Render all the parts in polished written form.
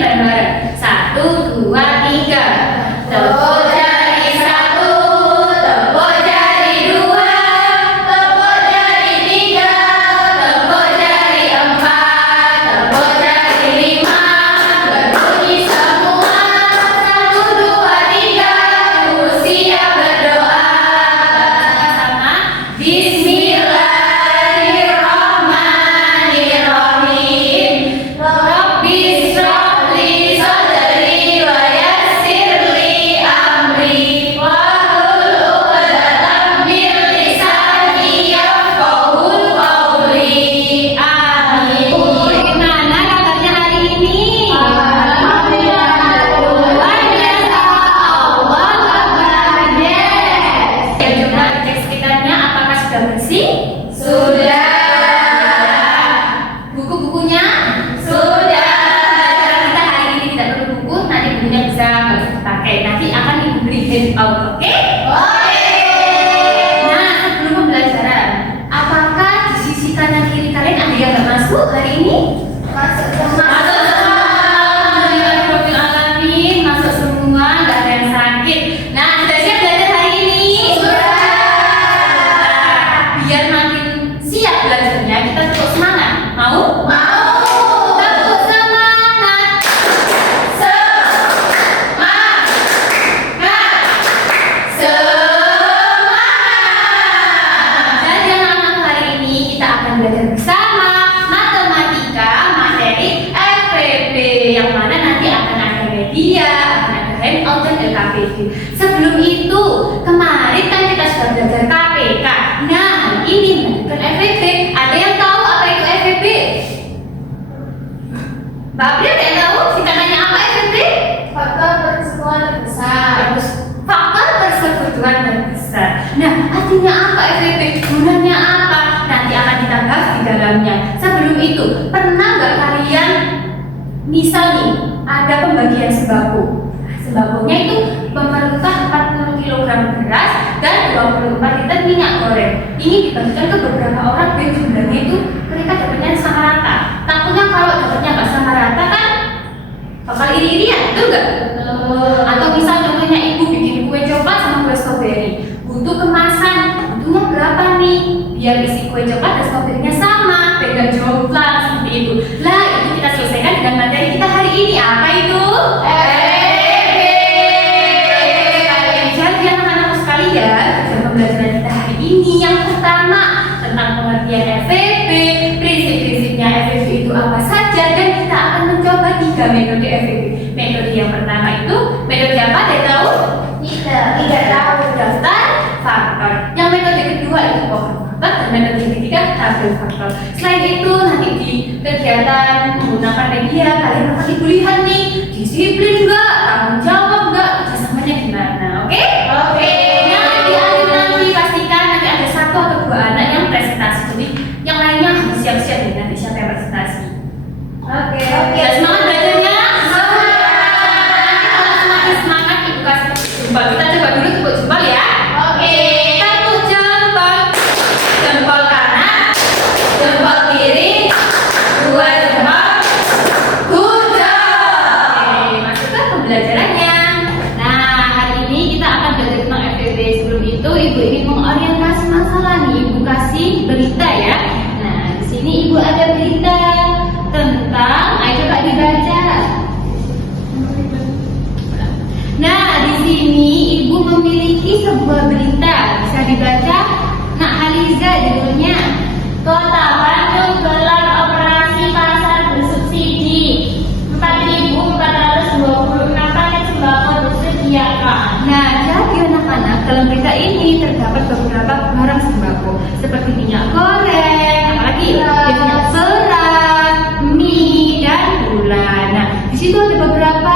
bareng-bareng. 1, 2, 3. Tepuk jari 1, tepuk jari 2, tepuk jari 3, tepuk jari 4, tepuk jari 5. Berbunyi semua. 1, 2, 3. Siap berdoa. Sama-sama. Bismillahirrahmanirrahim. Rabbi shrah li sadri wa yassir li amri wahlul 'uqdatam min lisani yafqahul qawli. Amin. Gimana kabarnya hari ini? Alhamdulillah. Luar biasa. Allah Akbar. Yes. Ya, coba cek sekitarnya apakah sudah bersih? Sudah. Buku-bukunya? Sudah. Kita hari ini tidak perlu buku, nanti bukunya bisa nggak usah dipakai. Nanti akan ibu beri handout, oke? Oke. Nah, sebelum pembelajaran, apakah di sisi kanan kiri kalian ada yang nggak masuk hari ini? Masuk semua. Alhamdulillah, alamin. Masuk semua, nggak ada yang sakit. Nah, sudah siap belajar hari ini? Sudah. Biar makin siap belajarnya, kita tetap semangat. Mau? Mau. Tetap semangat. Semangat. Semangat. Dan jangan lupa hari ini kita akan belajar bersama matematika materi FVP, yang mana nanti akan ada media, akan ada handout dan LKPD. Sebelum itu, kemarin kan kita sudah belajar KPK. Nah, hari ini melanjutkan FVP. Ada yang tahu apa itu FVP? Mbak April ada yang tahu? Kita nanya apa FVP? Faktor persekutuan besar. Bagus. Faktor persekutuan besar. Nah, artinya apa FVP? Gunanya apa? Nanti akan kita bahas di dalamnya. Sebelum itu, pernah nggak kalian misal nih ada pembagian sembako? Sembakonya itu memerlukan 40 kg beras dan 24 liter minyak goreng. Ini dibagikan ke beberapa orang dan jumlahnya itu mereka dapatnya sama rata. Takutnya kalau dapatnya nggak sama rata kan bakal iri-irian, betul nggak? Atau misal contohnya ibu bikin kue coklat sama kue stroberi, butuh kemasan, butuhnya berapa nih? Biar isi kue coklat dan stroberinya sama, beda jumlah seperti itu. Lah, itu kita selesaikan dengan materi kita hari ini. Apa itu? Jadi anak-anakku sekalian, tujuan pembelajaran kita hari ini yang pertama tentang pengertian FVP, prinsip-prinsipnya FVP itu apa saja, dan kita akan mencoba 3 metode FVP. Metode yang pertama itu metode apa? Ada tahu? Tidak tahu. Daftar faktor. Yang metode kedua itu pohon faktor, dan metode yang ketiga tabel faktor. Selain itu nanti di kegiatan menggunakan media kalian akan dilihat nih disiplin nggak, tanggung jawab nggak, kerjasamanya gimana, oke? Oke. Yang di akhir nanti pastikan nanti ada 1 atau 2 anak yang presentasi, jadi yang lainnya harus siap-siap nih nanti siapa yang presentasi. Oke. Sudah semangat belajarnya? Semangat. Semangat ibu kasih jempol. Kita coba dulu tepuk jempol ya. Oke. Satu jempol, jempol kanan, jempol kiri, 2 jempol. Good job. Oke, masuk ke pembelajarannya. Nah, hari ini kita akan belajar tentang FVP. Sebelum itu, ibu ini mengorientasi masalah nih. Ibu kasih berita ya. Nah, di sini ibu ada berita tentang, ayo coba dibaca. Nah, di sini ibu memiliki sebuah berita, bisa dibaca. Nah, Haliza judulnya. Kota Bandung gelar operasi pasar bersubsidi. 4.426 paket sembako disediakan. Nah, jadi anak-anak, dalam berita ini terdapat beberapa barang sembako seperti minyak goreng, apalagi minyak serat, mie, dan gula. Nah, di situ ada beberapa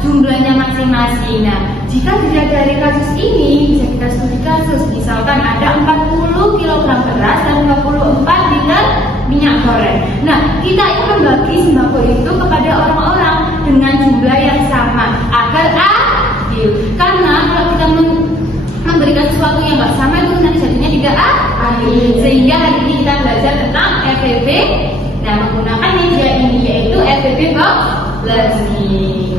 jumlahnya masing-masing. Nah, jika dilihat dari kasus ini bisa kita studi kasus. Misalkan ada 40 kg beras dan 24 liter minyak goreng. Nah, kita itu membagi sembako itu kepada orang-orang dengan jumlah yang sama agar adil. Karena kalau kita memberikan sesuatu yang nggak sama itu nanti jadinya tidak adil. Sehingga hari ini kita belajar tentang FVP. Nah, menggunakan media ini yaitu FVP box. learning.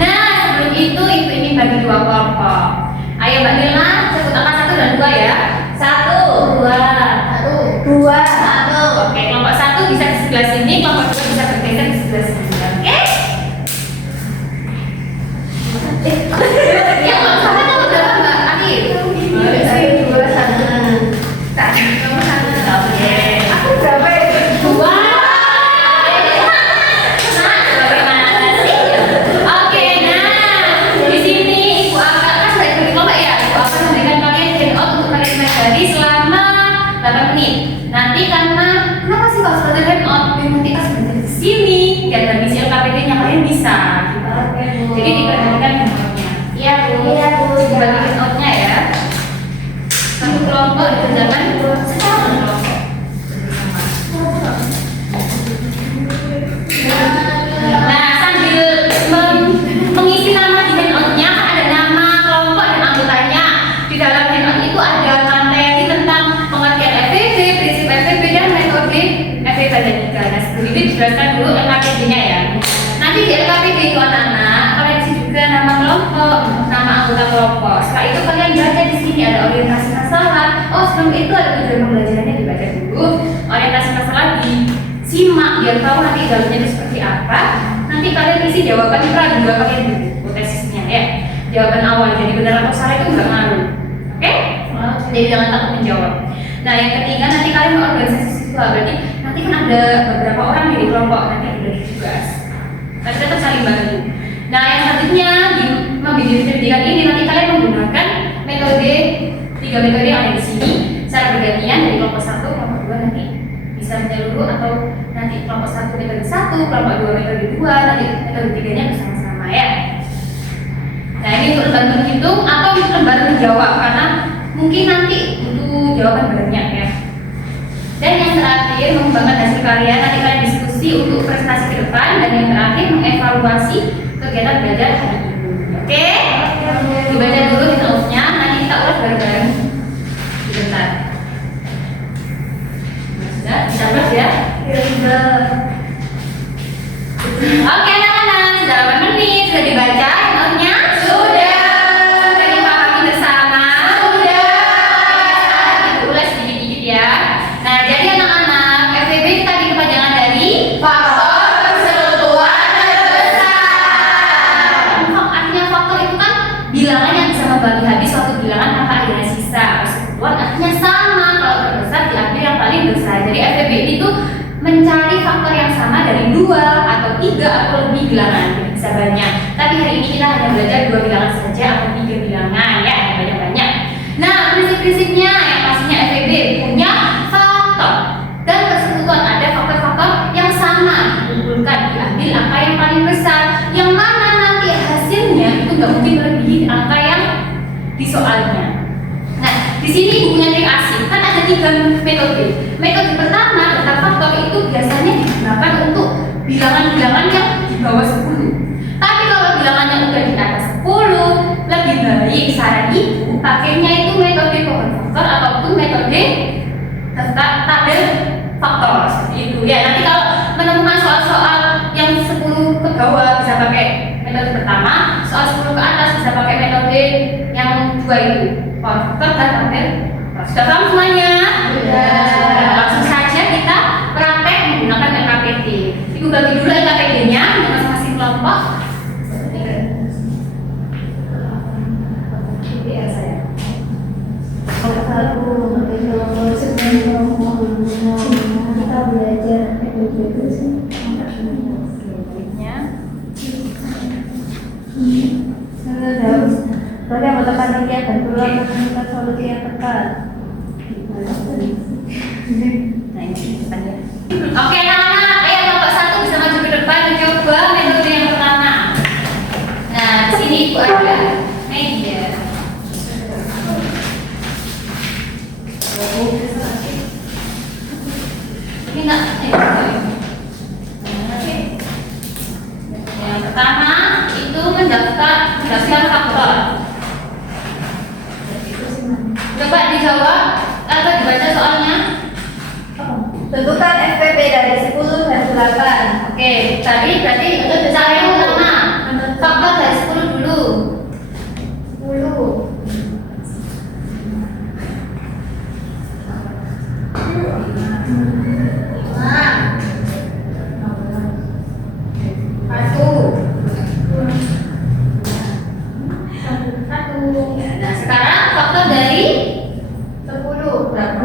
Nah, sebelum itu ibu ingin bagi dua kelompok. Ayo Mbak Nilma, sebut angka 1 dan 2 ya. 1, 2, 2, 1. Oke, kelompok 1 bisa di sebelah sini, kelompok 2 bisa bergeser di sebelah sini. Oke? Yang sama kamu berapa Mbak Akhir? Saya 2 sana. Tadi kamu sana. Oke. Aku berapa ya? 2. Nah, bagaimana sih? Oke, nah di sini ibu akan kan sudah diberi kelompok ya. Ibu akan memberikan kalian handout untuk kalian pelajari selama 8 menit. Nanti karena kenapa sih kalau sudah handout? Biar nanti pas belajar di sini dan kondisi LKPD-nya kalian bisa. Jadi diperhatikan handoutnya. Iya Bu. Iya Bu. Bagi handoutnya ya. Satu kelompok dikerjakan secara berkelompok. Nah, sambil mengisi nama di handoutnya ada nama kelompok dan anggotanya. Di dalam handout itu ada materi tentang pengertian FEB, prinsip FEB dan metode FEB dan tiga. Nah, sebelum itu dijelaskan dulu LKPD-nya ya. Nanti di LKPD itu anak-anak kalian isi juga nama kelompok, nama anggota kelompok. Setelah itu kalian baca di sini ada orientasi masalah. Oh, sebelum itu ada tujuan pembelajarannya dibaca dulu. Orientasi masalah disimak biar tahu nanti dalamnya itu seperti apa. Nanti kalian isi jawaban praduga kalian dulu, hipotesisnya ya. Jawaban awal jadi benar atau salah itu enggak ngaruh. Oke? Jadi jangan takut menjawab. Nah, yang ketiga nanti kalian mau organisasi siswa. Berarti nanti kan ada beberapa orang di kelompok nanti ada bagi tugas. Tapi tetap saling bantu. Nah, yang selanjutnya di membidik pendidikan ini nanti kalian menggunakan metode 3 metode yang ada di sini secara bergantian dari kelompok 1, kelompok 2 nanti bisa menyeluruh atau nanti kelompok 1 metode 1, kelompok 2 metode 2, nanti metode 3-nya bersama-sama ya. Nah, ini untuk lembar menghitung atau lembar menjawab karena mungkin nanti butuh jawaban banyak ya. Dan yang terakhir mengembangkan hasil karya, nanti kalian diskusi untuk prestasi ke depan, dan yang terakhir mengevaluasi kegiatan belajar hari ini. Oke? Dibaca dulu handoutnya, nanti kita ulas bareng-bareng. Sebentar. Sudah, bisa ulas ya? Oke anak-anak, sudah 8 menit, sudah dibaca handoutnya? Sudah. Sudah dipahami bersama? Sudah. Kita ulas sedikit-sedikit ya. Nah, jadi anak-anak, FEB tadi kepanjangan dari Faktor persekutuan terbesar. Artinya faktor itu kan bilangan yang bisa membagi habis suatu bilangan tanpa akhirnya sisa. Persekutuan artinya sama, kalau terbesar diambil yang paling besar. Jadi FEB itu mencari faktor yang sama dari 2 atau 3 atau lebih bilangan. Jadi bisa banyak. Tapi hari ini kita hanya belajar 2 bilangan saja atau 3 bilangan ya, banyak-banyak. Nah, prinsip-prinsipnya yang pastinya FEB punya faktor dan persekutuan, ada faktor-faktor yang sama dikumpulkan diambil angka yang paling besar, yang mana nanti hasilnya itu nggak mungkin melebihi angka yang di soalnya. Nah, di sini ibu punya trik asik, kan ada 3 metode. Metode pertama tentang faktor itu biasanya digunakan untuk bilangan-bilangan yang di bawah 10. Tapi kalau bilangannya udah di atas 10, lebih baik saran ibu pakainya itu metode pohon faktor ataupun metode tabel faktor seperti itu ya. Nanti kalau menemukan soal-soal yang 10 ke bawah bisa pakai metode pertama, soal 10 ke atas bisa pakai metode yang 2 itu, pohon faktor dan tabel faktor. Sudah paham semuanya? Sudah. Langsung saja kita praktek menggunakan LKPD. Ibu bagi dulu LKPD-nya untuk masing-masing kelompok. Kita belajar bagaimana melakukan kegiatan peluang menemukan solusi yang tepat. Nah, ini depannya. Oke anak-anak, ayo kelompok 1 bisa maju ke depan mencoba metode yang pertama. Nah, di sini ibu ada media. Ini enggak. Yang pertama itu mendaftar faktor. Coba dijawab atau dibaca soalnya. Tentukan FPP dari 10 dan 8. Oke, tadi berarti cara yang utama faktor dari 10 dulu. 10. Nah, sekarang faktor dari 10 8.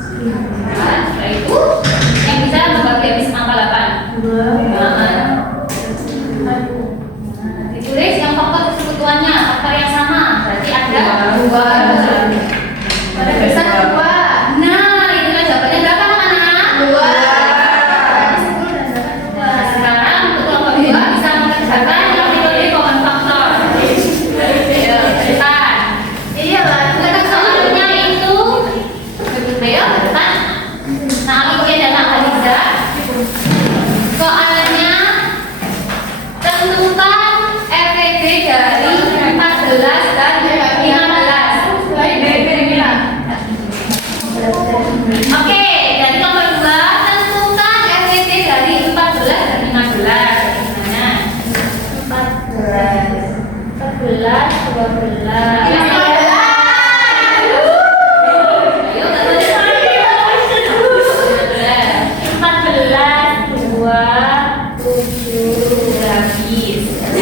Setelah itu yang bisa membagi habis angka 8. Ditulis yang faktor persekutuannya, faktor yang sama. Berarti ada 2. Pada besar 2. Nah, itulah jawabannya berapa anak-anak? 2. Nah, sekarang untuk kelompok 2 bisa mengerjakan yang metode common factor. Ayo, depan. Iya lah. Letak soalnya itu Ayo, depan. Nah, Alike dan Aliza. Soalnya tentukan FPB dari 14 dan 15. Oke, dari nomor 2 tentukan FPB dari 14 dan 15. Gimana? 14, 12. Ayo, 14, 2, 7 habis.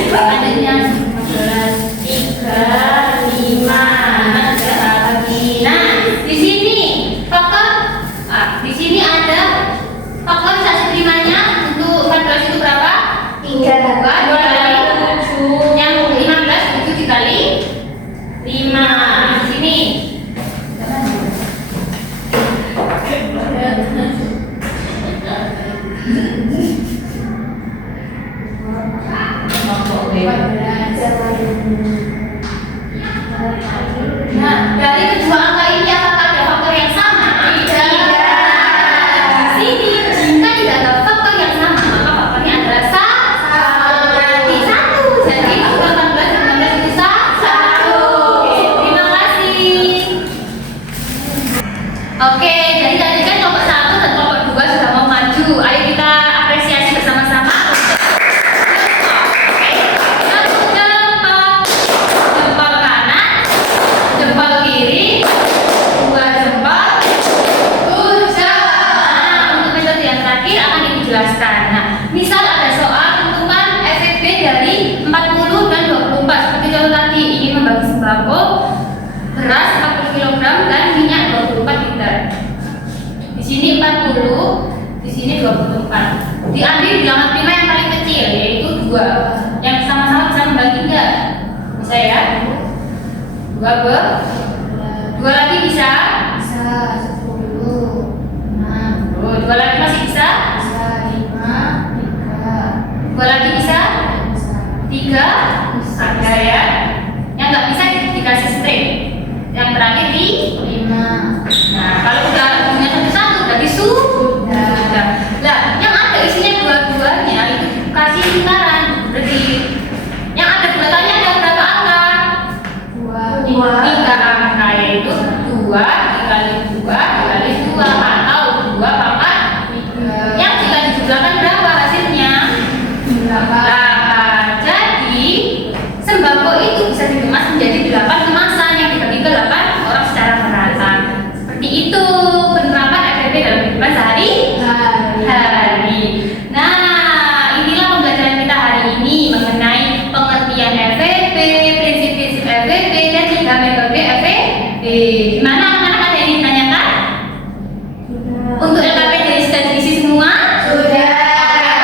Selanjutnya 14, 3, 5, 6 lagi. Nah, di sini faktor di sini ada faktor sasi primanya untuk 14 itu berapa? 3. 2 dikali 7. Yang 15 itu dikali 5. Di sini. Nah, dari kedua angka ini apakah ada faktor yang sama? Tidak. Di sini jika tidak ada faktor yang sama, maka faktornya adalah berarti 1. Jadi faktor 14 dan 15 itu 1. Oke, terima kasih. Oke, jadi tadi kan kelompok 1 dan kelompok 2 sudah mau maju. Ayo kita apresiasi bersama-sama. Oke, satu jempol kanan, jempol kiri, 2 jempol, tunjuk. Nah, untuk metode yang terakhir akan ibu jelaskan. Nah, misal ada soal tentukan FPB dari 40 dan 24. Seperti contoh tadi ingin membagi sembako, beras 40 kg dan minyak 24 liter. Di sini 40, di sini 24. Diambil bilangan prima yang paling kecil yaitu 2. Yang sama-sama bisa membagi enggak? Bisa ya? 2 ber 2 lagi bisa? Bisa 10. 2 lagi masih bisa? Bisa 5. 2 lagi bisa? 3? Ada ya? Yang nggak bisa dikasih string. Yang terakhir di 5. Nah, kalau udah punya satu berarti sudah. Nah, yang ada isinya dua-duanya itu kasih lingkaran. Berarti yang ada buletannya ada berapa angka? 2. 3 angka, yaitu 2 dikali 2 dikali 2 atau 2 pangkat 3. Yang jika dijumlahkan berapa hasilnya? 8. Jadi sembako itu bisa dikemas menjadi 8 kemasan yang dibagi ke 8 orang secara merata. Seperti itu penerapan FPB dalam kehidupan sehari-hari. Nah, inilah pembelajaran kita hari ini mengenai pengertian FPB, prinsip-prinsip FPB, dan 3 metode FPB. Gimana anak-anak, ada yang ditanyakan? Untuk LKP dari sudah diisi semua? Sudah.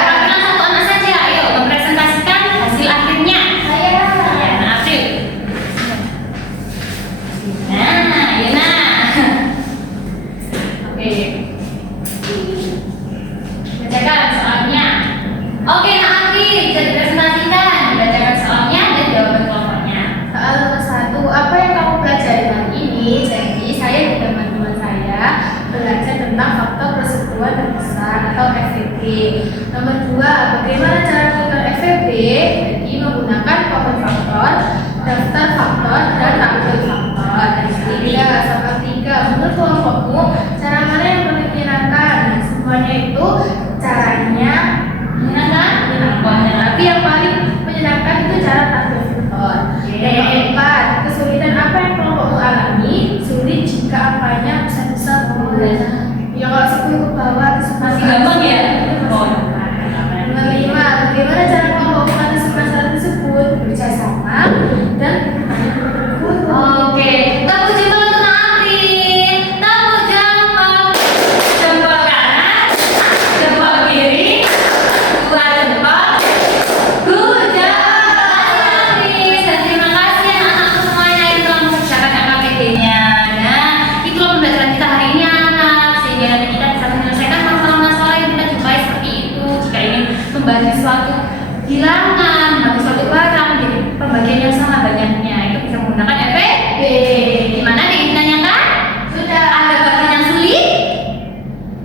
Perwakilan satu anak saja, ayo mempresentasikan hasil akhirnya. Ya, nah, April. Nah, Yuna. Oke. Bacakan soalnya. Oke, nah April bisa dipresentasikan. Bacakan soalnya dan jawaban kelompoknya. Soal nomor 1, apa yang kamu pelajari hari ini? Jadi saya dan teman-teman saya belajar tentang faktor persekutuan terbesar atau FPB. Nomor 2, bagaimana cara mengukur FPB FEB jadi menggunakan common faktor, daftar faktor, dan tabel faktor. Tiga, sama tiga. Menurut kelompokmu, cara mana yang paling menyenangkan? Nah, semuanya itu caranya menyenangkan, tapi yang paling menyenangkan itu cara tabel faktor. Yang keempat, kesulitan apa yang kelompokmu alami? Sulit jika angkanya besar-besar. Ya kalau 10 ke bawah itu Masih gampang ya? Oh. Nomor 5, bagaimana cara kelompok mengatasi masalah tersebut? Bekerjasama dan Oke, tepuk jempol untuk Aprin. Tepuk jempol. Jempol kanan, jempol kiri, dua jempol. Good job, Aprin. Dan terima kasih anak-anakku semuanya yang telah mengerjakan KKBD-nya. Nah, itulah pembelajaran kita hari ini, anak. Sehingga nanti kita bisa menyelesaikan masalah-masalah yang kita jumpai seperti itu. Jika ingin membagi suatu bilangan, membagi suatu barang, jadi pembagian yang sama banyaknya, itu bisa menggunakan FEB. Gimana, ada yang ditanyakan? sudah. Ada bagian yang sulit?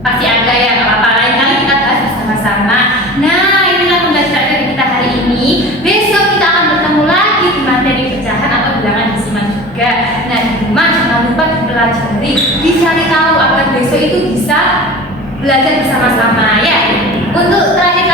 Pasti ada ya, nggak apa-apa. Lain kali kita bahas bersama-sama. Nah, inilah pembelajaran dari kita hari ini. Besok kita akan bertemu lagi di materi pecahan atau bilangan desimal juga. Nah, di rumah jangan lupa dipelajari, dicari tahu agar besok itu bisa belajar bersama-sama ya. Untuk terakhir